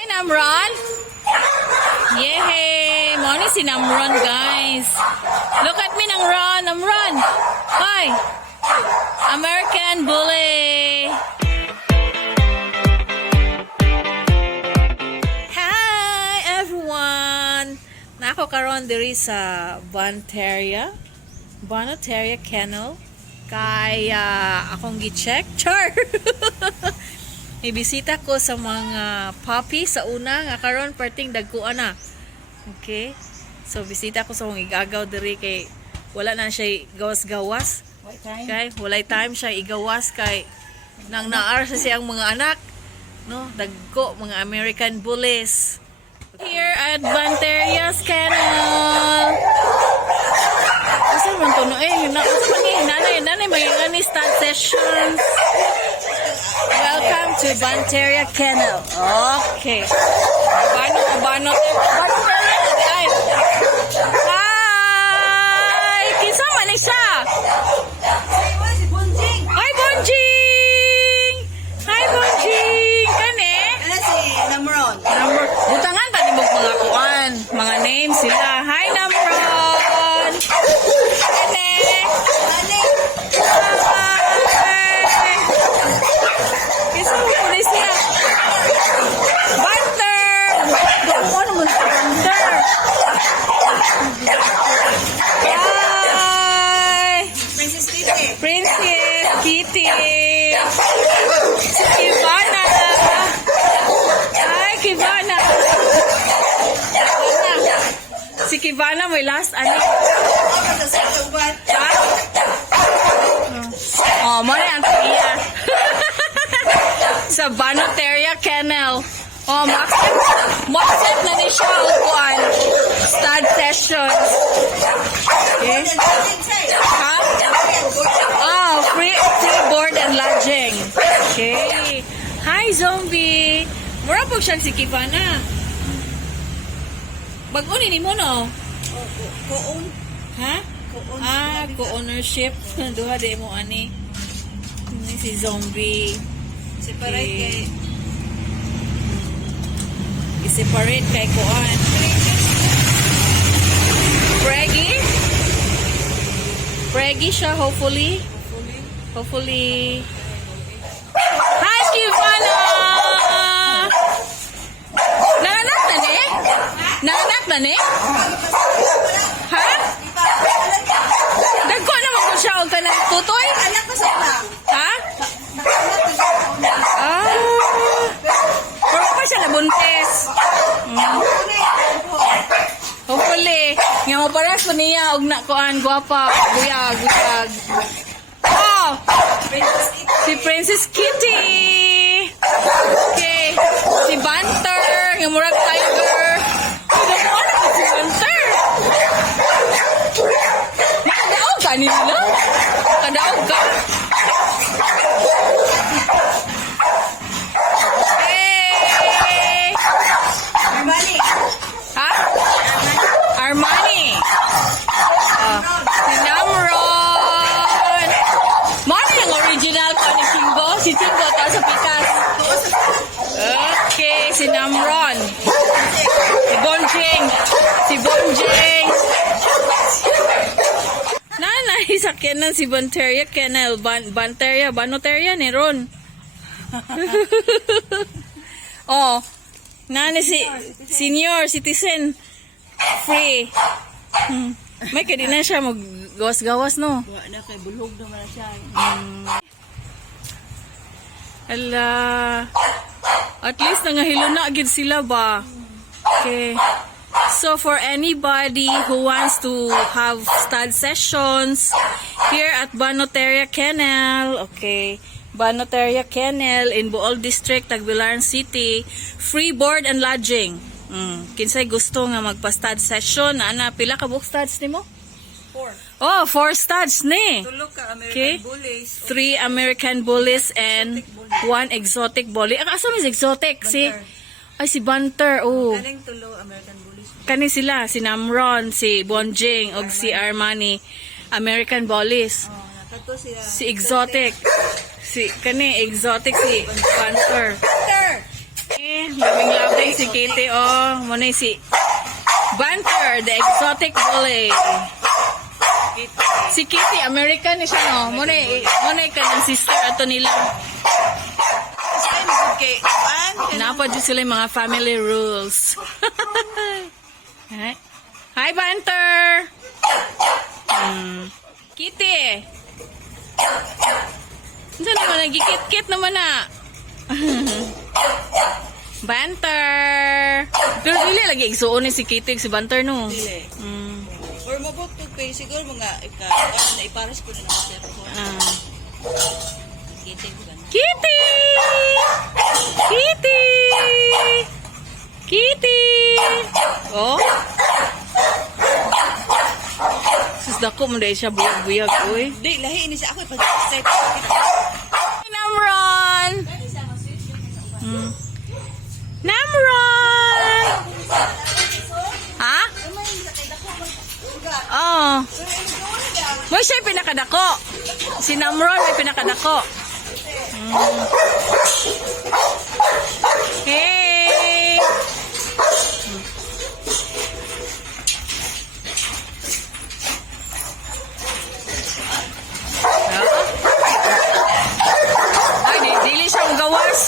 Hi, Namron! Yehey! Mo ni si Namron, guys. Look at me, Namron! Hi! American Bully! Hi, everyone! Nako karon diri sa BANOTERIA Kennel. Kaya akong gi-check. Char! Ibisita ko sa mga puppies sa una nga karon perting dagkuan na. Okay? So bisita ko sa mga igagaw diri kay wala na siya gawas-gawas. Okay? Walay time siya igawas kay nang naar sa siyang mga anak. No, dagko mga American Bullies. Here at BANOTERIA Kennel. Asa man to no nanay may ngani start sessions. Welcome to BANOTERIA Kennel. Okay. Hi! Kinsa man ni siya? Hi, Bonjing! Hi, Bonjing! Kani? Ano si Namron? Butangan pa ni mga kuan. Mga names sila. Hi, Namron! Kani? Kitty. Si Kivana. Hi, Kivana. Si Kivana may last ano? Ha? Oh, mo ang tiya. Sa BANOTERIA Kennel. Oh, Maxet na ni siya upuan. Start sessions. Okay. Ha? Oh, free board and lodging. Okay. Hi, zombie. Mura po siyang si Kivana. Bag-unin mo, no? Co-own. Ha? Co-ownership. Duha de mo, ani. Ini si zombie. Separate kay... I-separate kay Kuan. Preggy siya, hopefully. Hi, Kivana! Nanganak na ni? Ha? Dagko naman ko siya og kanang tutoy? Anak ko sa una. Ha? Pero pa siya nabuntis. Hopefully. Nga mo paras ko niya og nakuan gwapa. Buyag. Oh! Si Princess Kitty. Okay. Si Banter. Nga murag tiger. Ano si Banter? Nakadaog ka nila? Nakadaog ka? Hey! Armani. Ha? Armani. Si Namron. Mano yung original pa ni Kingo? Si Kingo ta sa pikas. Okay, si Namron. Si Bonjing. Nanay, sakyanan si BANOTERIA Kennel. BANOTERIA ni Ron. Oh, nanay si senior citizen. Free. May kadi na siya mag-gawas-gawas, no? Wa na kay bulhog naman siya. Ala. At least nangahilo na agad sila ba? Okay. So for anybody who wants to have stud sessions here at BANOTERIA Kennel, okay, BANOTERIA Kennel in Bool District, Tagbilaran City, free board and lodging. Kinsay gusto nga magpa-stud session, ana pila ka book studs nimo? 4. Oh, 4 studs ni. Tulog ka American Okay. Bullies. 3 American Bullies and 1 exotic bully. Asa mas exotic? Si Banter. Oh. Kaning tulo American Bullies. Kani sila, si Namron, si Bonjing, og si Armani. American Bullies. Oh, nakato sila. Si exotic. Si exotic si Banter. Labing-labing si Kitty, oh. Muna si Banter, the exotic bully. Si Kitty, American siya, no? Muna ka ng sister ato nila. Napad yun sila yung mga family rules. Hi, Banter! Kitty! Saan naman, nagikit-kit naman na. Banter! Pero dili lagi igsuon ni si Kitty si Banter, no? Dili. Or mabuto kay siguro mga na ipares ko na ng cellphone. Kitty ko ganun. Kitty! Kitty! Kitty! Oh? Sus, dako mo dahil siya buyag-buyag, uy. Di, lahi ni siya ako ipag-set. Namron! Namron! Ha? Oh. Mo siya yung pinakadako. Si Namron ay pinakadako. Hey! Ay, dili siya ang gawas.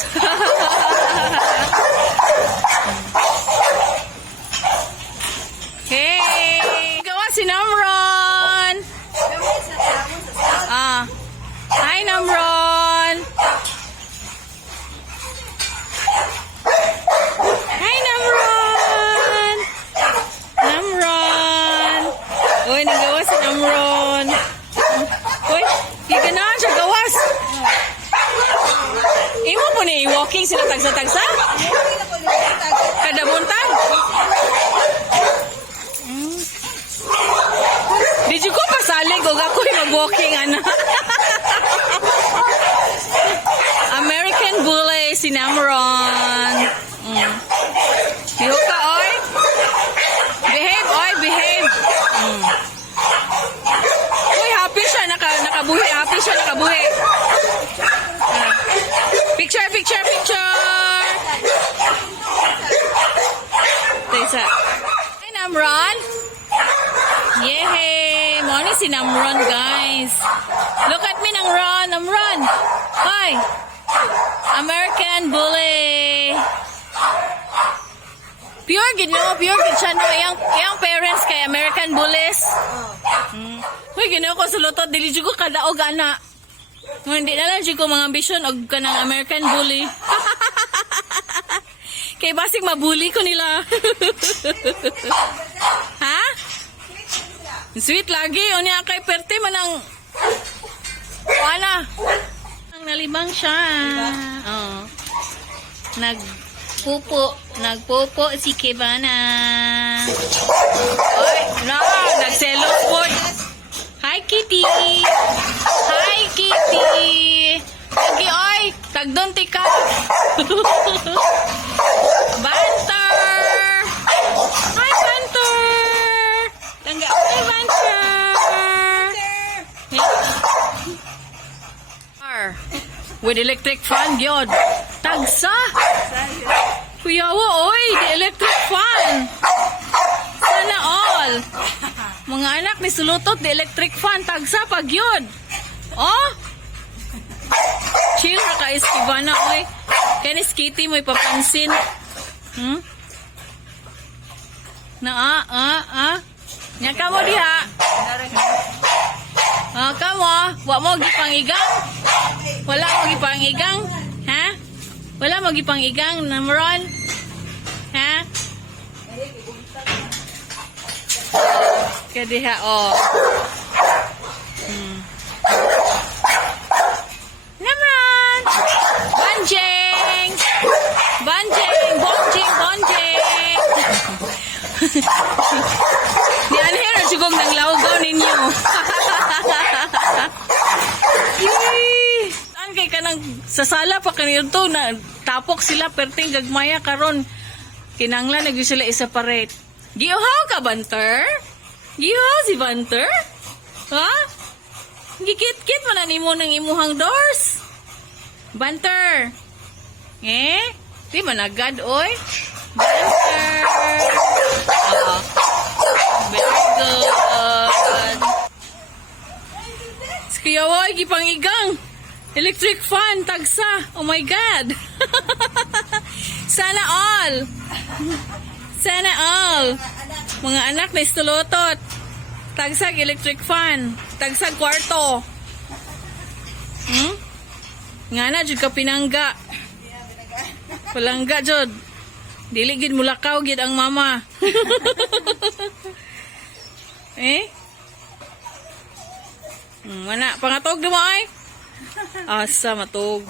Hey! Gawas si Namron! Hi, Namron! Hi, Namron! Namron! Uy, nagawas si Namron. Uy, giganahan siya gawas. Imo po ni walking sila tagsa-tagsa? Kada buntag? Di ko pasalig o ako'y mag-walking, ana. American Bully, si Namron. Hiyo ka, oy. Behave, oy, behave. Uy, happy siya, nakabuhi. Happy siya, nakabuhi. Picture, picture, picture. Tesa. Hi, Namron. Yehey! Morning si Namron, guys. Look at me, Namron. Namron. Hi. American Bully. Pure gid no, pure gid siya no. Yang parents kay American Bullies. Uy, ginawa ko sa lutot. Dili ko kadaog, ana. Hindi na lang ko mga ambisyon og kanang American Bully. Kay basig mabully ko nila. Ha? Sweet lagi. O niya kay Perte manang wala. Ang nalimang siya. Oh. Nagpupo si Kevana. Oy, no, nagselos po. Hi, Kitty. Hi, Kitty. Lagi, oy, tagdonti ka. Banter. Hi, Banter. Tangga. Hi, Banter. With electric fan, gyud. Tagsa. Kuyawa, oy, the electric fan. Sana all. Mga anak ni sulutot, the electric fan. Tagsa, pag yun. Oh. Chill ha ka, Eskibana, oy. Kaya ni Skitty mo ipapansin. Nya ka mo diha. Ka mo, wa mo gipangigang? Wala mo gipangigang? Ha? Wala mo gipangigang, Namron? Ha? Kaya diha, oh. Namron! Banjeng! Banjeng! Bonjeng! Bonjeng! Ni Anher, sigong nang laugaw ninyo. Saan kay ka nang sasala pa kanito to na tapok sila perting gagmaya karon. Kinanglan nagyo sila i-separate. Giuhaw ka, Banter? Giuhaw si Banter? Ha? Gikit-kit man na nimo ng imuhang doors. Banter. Di managad, oy. Better. Very good. Skiyawoy, gipangigang. Electric fan, tagsa. Oh my God. Sana all. Sana all. Mga anak na istulutot. Tagsag electric fan. Tagsag kwarto. Nga na, jud ka pinangga. Palangga, jud. Dili gid mulakaw gid ang mama. Eh? Mana, pangatog na mo ay? Asa matog.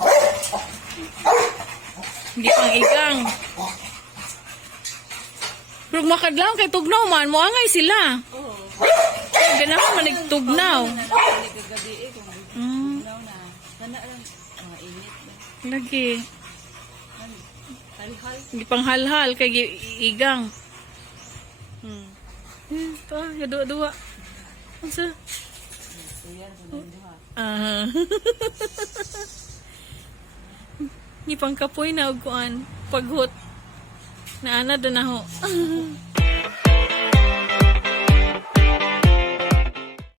Hindi pang igang. Pero makadlaw kay tugnaw man, moangay sila. Oo. Ganahan man nagtugnaw. Nagagabi eh, kung tugnaw na. Kana lang, mga init na. Lagi. Halhal. Hindi pang halhal kay igang. Ito, dua-dua. Asa? Ayan, bunang Ah. Ni pang kapoy na og kuan paghot. Naana na ho.